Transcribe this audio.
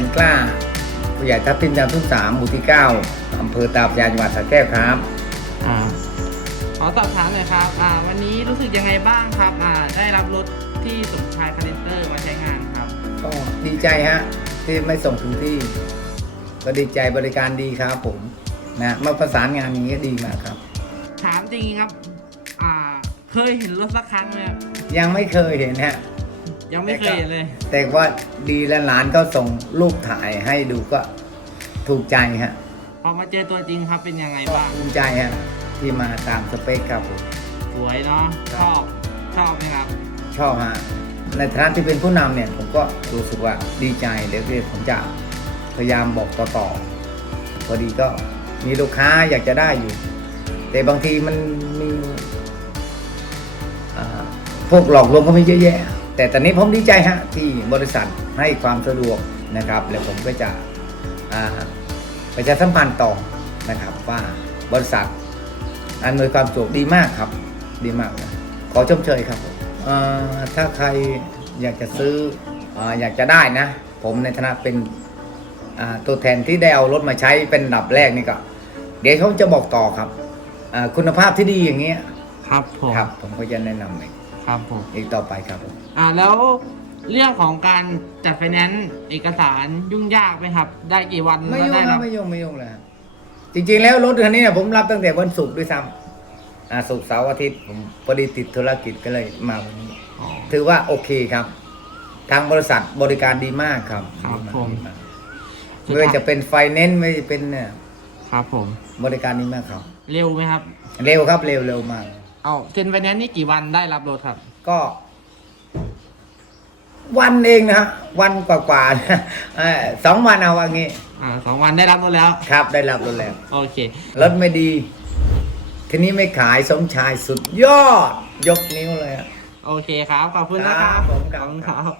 ญ่ทับทิมยามทุ่งสามหมู่ที่เก้าอำเภอตาพระยาจังหวัดสระแก้วครับอ่าขอสอบถามหน่อยครับอ่าวันนี้รู้สึกยังไงบ้างครับอ่าได้รับรถที่สมชายคาเลนเตอร์มาใช้งานครับก็ดีใจฮะที่ไม่ส่งถึงที่ก็ดีใจบริการดีครับผมนะมาประสานงานอย่างนี้ดีมากครับ ถามจริงๆครับอ่าเคยเห็นรถสักครั้งไหมครับยังไม่เคยเห็นฮะ ยังไม่เคยเห็นเลย แต่ว่าดีและหลานก็ส่งรูปถ่ายให้ดูก็ถูกใจฮะพอมาเจอตัวจริงครับเป็นยังไงก็บ้างภูมิใจฮะที่มาตามสเปคครับผมสวยเนาะชอบชอบไหมครับชอบฮะในฐานะที่เป็นผู้นำเนี่ยผมก็รู้สึกว่าดีใจเดี๋ยวๆผมจะพยายามบอกต่อๆพอดีก็มีลูกค้าอยากจะได้อยู่ แต่บางทีมันมีอ่าพวกหลอกลวงก็มีเยอะแยะ แต่ตอนนี้ผมดีใจฮะที่บริษัทให้ความสะดวกนะครับ แล้วผมก็จะอ่าประชาสัมพันธ์ต่อนะครับว่าบริษัทอำนวยความสะดวกดีมากครับ ดีมากนะขอชมเชยครับผมเอ่อถ้าใครอยากจะซื้ออาอยากจะได้นะ ผมในฐานะเป็นอ่าตัวแทนที่ได้เอารถมาใช้เป็นอันดับแรกนี่ก็ เดี๋ยวเขาจะบอกต่อครับอ่าคุณภาพที่ดีอย่างเงี้ย ครับผมครับ ผมก็จะแนะนำอีก ครับผมอีกต่อไปครับผมอ่าแล้วเรื่องของการจัดไฟแนนซ์เอกสารยุ่งยากไหมครับ ได้กี่วันไม่ก็ยุ่งได้ครัรับบไม่ยุ่งไม่ยุ่งเลยครับจริงๆแล้วรถคันนี้เนี่ยผมรับตั้งแต่วันศุกร์ด้วยซ้ำอ่าศุกร์เสาร์อาทิตย์ผมพอดีติดธุรกิจก็เลยมาวันนี้ อ๋อ ถือว่าโอเคครับ ทางบริษัทบริการดีมากครับครับดีากผม ดีากไม่ว่าจะเป็นไฟแนนซ์ไม่ว่าจะเป็นเนี่ยครับผม บริการดีมากครับ เร็วไหมครับ เร็วครับเร็วเร็วมาก เอาเซ็นไฟแนนซ์นี่กี่วันได้รับรถครับ ก็ วันเองนะฮะวันกว่าๆนะเอ่อสองวันเอาว่างี้ อ่าสองวันได้รับรถแล้ว ครับได้รับรถแล้ว โอเค รถไม่ดี ทีนี้ไม่ขายสมชายสุดยอด ยกนิ้วเลยอะ โอเคครับ ขอบคุณนะคครัรับบผมขอบคุณครับ